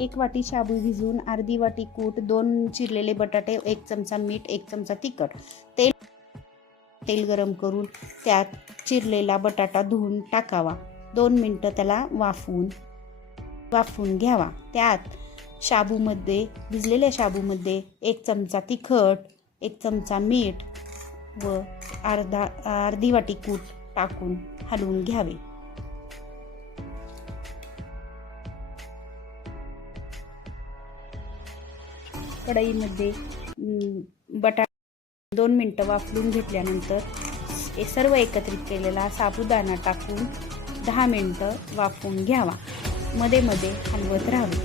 1 वाटी शाबू भिजवून, अर्धी वाटी कूट, 2 चिरलेले बटाटे, 1 चमचा मीठ, 1 चमचा तिखट. तेल गरम करून त्यात चिरलेला बटाटा धुवून टाकावा. 2 मिनिटं त्याला वाफवून घ्यावा. त्यात भिजलेल्या शाबूमध्ये 1 चमचा तिखट, 1 चमचा मीठ व अर्धी वाटी कूट टाकून हलवून घ्यावे. कढईमध्ये बटाटा 2 मिनिटं वाफवून घेतल्यानंतर सर्व एकत्रित केलेला साबुदाणा टाकून 10 मिनिटं वाफवून घ्यावा. मध्ये मध्ये हलवत राहावे.